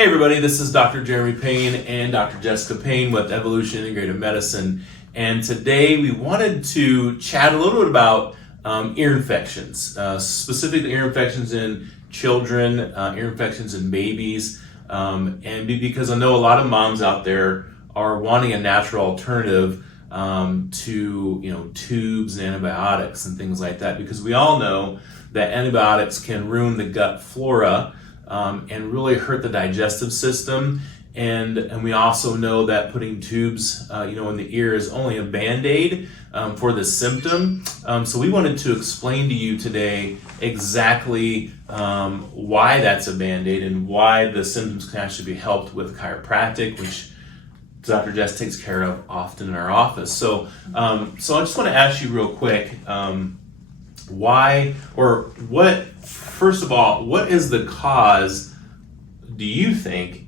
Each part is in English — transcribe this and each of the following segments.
Hey everybody, this is Dr. Jeremy Payne and Dr. Jessica Payne with Evolution Integrative Medicine. And today we wanted to chat a little bit about ear infections, specifically ear infections in children, ear infections in babies. Because I know a lot of moms out there are wanting a natural alternative to tubes and antibiotics and things like that, because we all know that antibiotics can ruin the gut flora and really hurt the digestive system. And we also know that putting tubes in the ear is only a band-aid for the symptom. So we wanted to explain to you today exactly why that's a band-aid and why the symptoms can actually be helped with chiropractic, which Dr. Jess takes care of often in our office. So I just want to ask you real quick, first of all, what is the cause, do you think,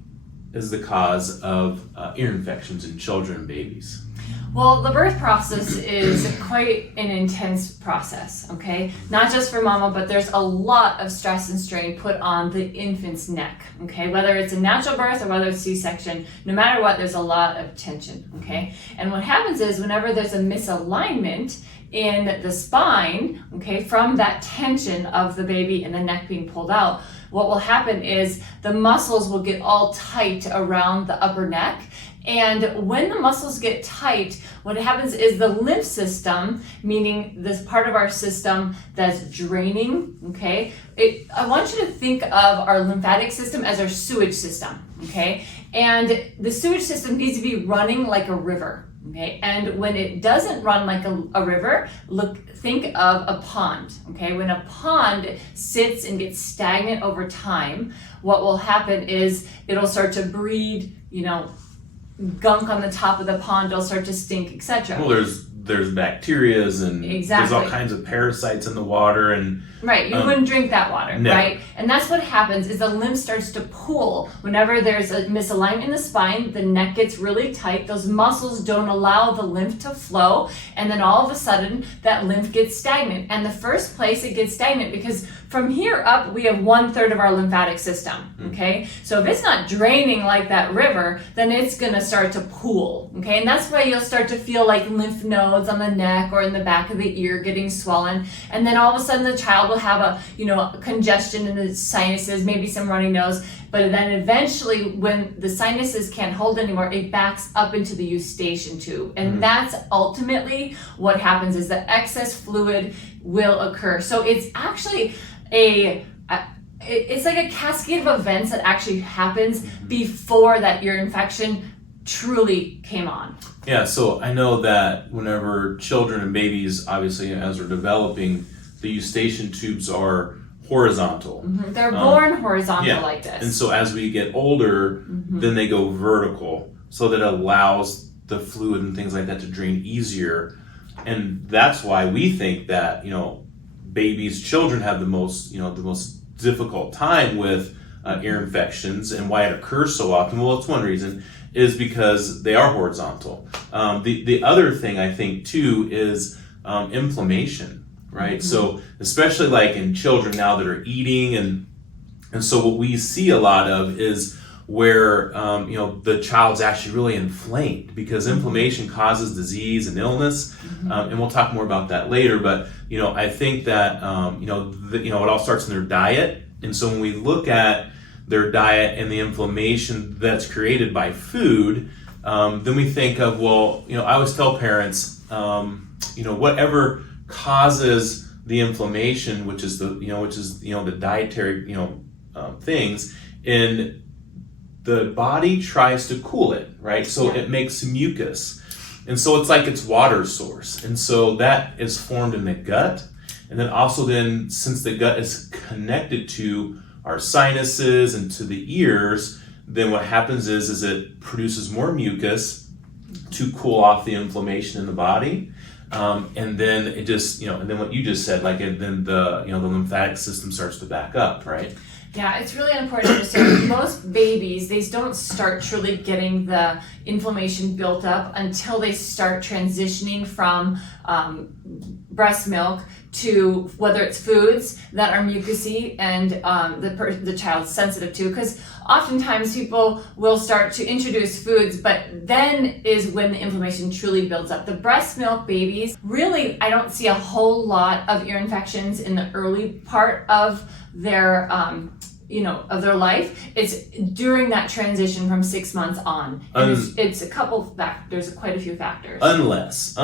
is the cause of ear infections in children and babies? Well, the birth process is quite an intense process, okay? Not just for mama, but there's a lot of stress and strain put on the infant's neck, okay? Whether it's a natural birth or whether it's C-section, no matter what, there's a lot of tension, okay? And what happens is whenever there's a misalignment in the spine, okay, from that tension of the baby and the neck being pulled out, what will happen is the muscles will get all tight around the upper neck. And when the muscles get tight, what happens is the lymph system, meaning this part of our system that's draining, okay? I want you to think of our lymphatic system as our sewage system, okay? And the sewage system needs to be running like a river, okay? And when it doesn't run like a river, think of a pond, okay? When a pond sits and gets stagnant over time, what will happen is it'll start to breed, gunk on the top of the pond, it'll start to stink, etc. Well, there's bacterias and there's all kinds of parasites in the water, and right, you wouldn't drink that water, no. Right? And that's what happens is the lymph starts to pool whenever there's a misalignment in the spine. The neck gets really tight, those muscles don't allow the lymph to flow, and then all of a sudden that lymph gets stagnant. And the first place it gets stagnant, because from here up we have 1/3 of our lymphatic system, okay? So if it's not draining like that river, then it's gonna start to pool, okay? And that's why you'll start to feel like lymph nodes on the neck or in the back of the ear getting swollen, and then all of a sudden the child will have a congestion in the sinuses, maybe some runny nose, but then eventually when the sinuses can't hold anymore, it backs up into the eustachian tube, and that's ultimately what happens is that excess fluid will occur. So it's actually it's like a cascade of events that actually happens before that ear infection truly came on. Yeah, so I know that whenever children and babies, obviously as they're developing, the eustachian tubes are horizontal. They're born horizontal like this. And so as we get older, then they go vertical, so that allows the fluid and things like that to drain easier. And that's why we think that, children have the most difficult time with ear infections, and why it occurs so often. Well, it's one reason is because they are horizontal. The other thing I think too is inflammation, right? So especially like in children now that are eating, and so what we see a lot of is where the child's actually really inflamed, because inflammation causes disease and illness, and we'll talk more about that later. But I think that it all starts in their diet, and so when we look at their diet and the inflammation that's created by food, then we think of, I always tell parents, whatever causes the inflammation, which is the dietary things, and the body tries to cool it, right? So it makes mucus, and so it's like its water source, and so that is formed in the gut, and then also since the gut is connected to our sinuses and to the ears, then what happens is it produces more mucus to cool off the inflammation in the body, and then it just and then what you just said, then the the lymphatic system starts to back up, right? Yeah, it's really important to understand most babies, they don't start truly getting the inflammation built up until they start transitioning from breast milk to whether it's foods that are mucousy and the child's sensitive to. Because oftentimes people will start to introduce foods, but then is when the inflammation truly builds up. The breast milk babies, really, I don't see a whole lot of ear infections in the early part of their of their life. It's during that transition from 6 months on. And it's a couple there's quite a few factors. Unless,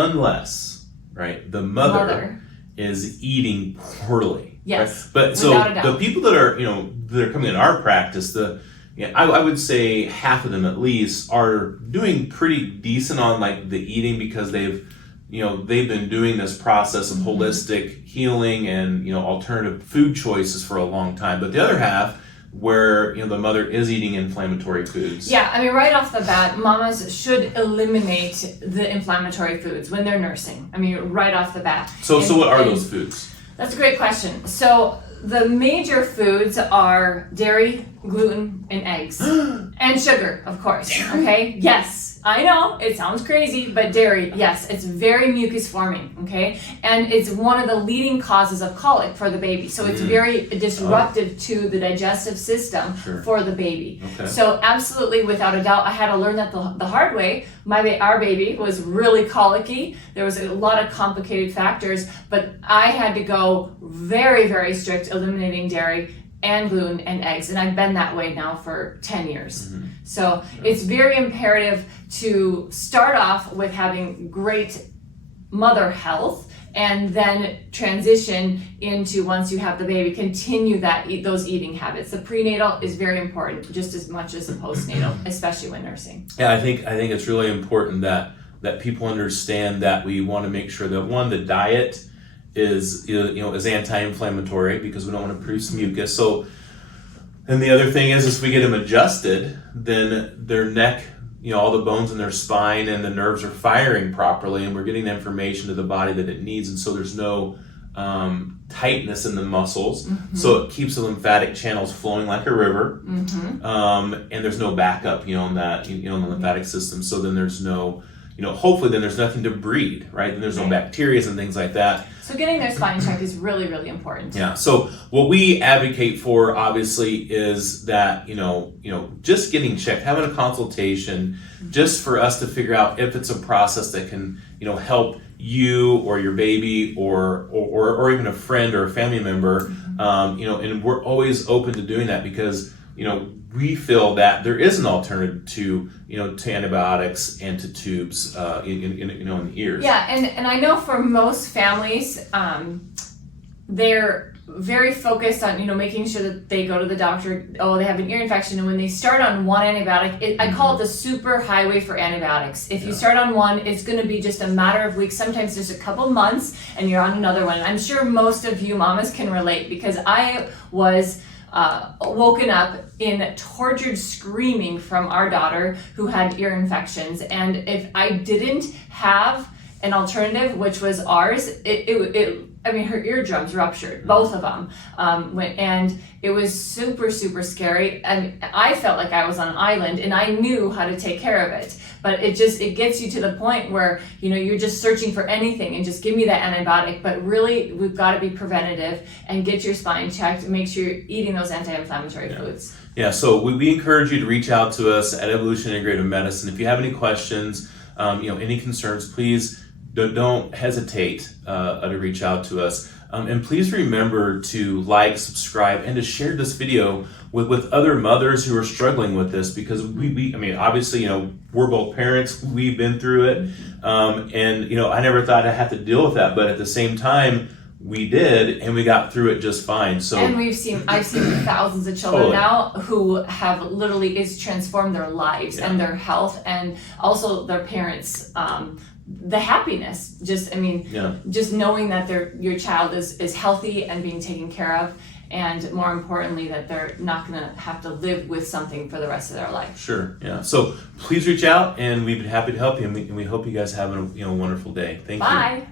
right, the mother is eating poorly. Yes. Right? But so the people that are, that are coming in our practice, I would say half of them at least are doing pretty decent on like the eating because they've been doing this process of holistic healing and, alternative food choices for a long time. But the other half, where, the mother is eating inflammatory foods. Yeah, I mean, right off the bat, mamas should eliminate the inflammatory foods when they're nursing. I mean, right off the bat. So what are those foods? That's a great question. So the major foods are dairy, gluten, and eggs. And sugar, of course. Dairy? Okay? Yes. I know, it sounds crazy, but dairy, yes, it's very mucus forming, okay? And it's one of the leading causes of colic for the baby. So it's very disruptive to the digestive system for the baby. Okay. So absolutely, without a doubt, I had to learn that the hard way. Our baby was really colicky. There was a lot of complicated factors, but I had to go very, very strict eliminating dairy and gluten and eggs, and I've been that way now for 10 years. So it's very imperative to start off with having great mother health and then transition into, once you have the baby, continue those eating habits. The prenatal is very important just as much as the postnatal, especially when nursing. Yeah, I think it's really important that people understand that we want to make sure that, one, the diet is anti-inflammatory because we don't want to produce mucus. So, and the other thing is if we get them adjusted, then their neck, all the bones in their spine and the nerves are firing properly, and we're getting the information to the body that it needs, and so there's no tightness in the muscles, so it keeps the lymphatic channels flowing like a river, and there's no backup, in that, in the lymphatic system. So then there's no, hopefully then there's nothing to breed, right? Then there's no bacteria and things like that. So getting their spine checked is really, really important. Yeah. So what we advocate for, obviously, is that, just getting checked, having a consultation, just for us to figure out if it's a process that can, help you or your baby or even a friend or a family member, and we're always open to doing that because, we feel that there is an alternative to antibiotics and to tubes in the ears. Yeah, and I know for most families, they're very focused on making sure that they go to the doctor. They have an ear infection, and when they start on one antibiotic, I call it the super highway for antibiotics. If you start on one, it's going to be just a matter of weeks, sometimes just a couple months, and you're on another one. I'm sure most of you mamas can relate because I was woken up in tortured screaming from our daughter who had ear infections, and if I didn't have an alternative, which was ours, her eardrums ruptured, both of them, and it was super, super scary. And I felt like I was on an island, and I knew how to take care of it. But it gets you to the point where, you're just searching for anything and just give me that antibiotic. But really, we've got to be preventative and get your spine checked and make sure you're eating those anti-inflammatory foods. Yeah, so we encourage you to reach out to us at Evolution Integrative Medicine. If you have any questions, any concerns, please don't hesitate to reach out to us. And please remember to like, subscribe, and to share this video with other mothers who are struggling with this, because obviously, we're both parents, we've been through it, and I never thought I'd have to deal with that, but at the same time, we did, and we got through it just fine. So, and I've seen thousands of children now who have literally transformed their lives and their health, and also their parents. The happiness, just knowing that your child is healthy and being taken care of, and more importantly, that they're not going to have to live with something for the rest of their life. Sure, yeah. So please reach out, and we'd be happy to help you, and we hope you guys have a wonderful day. Thank you. Bye.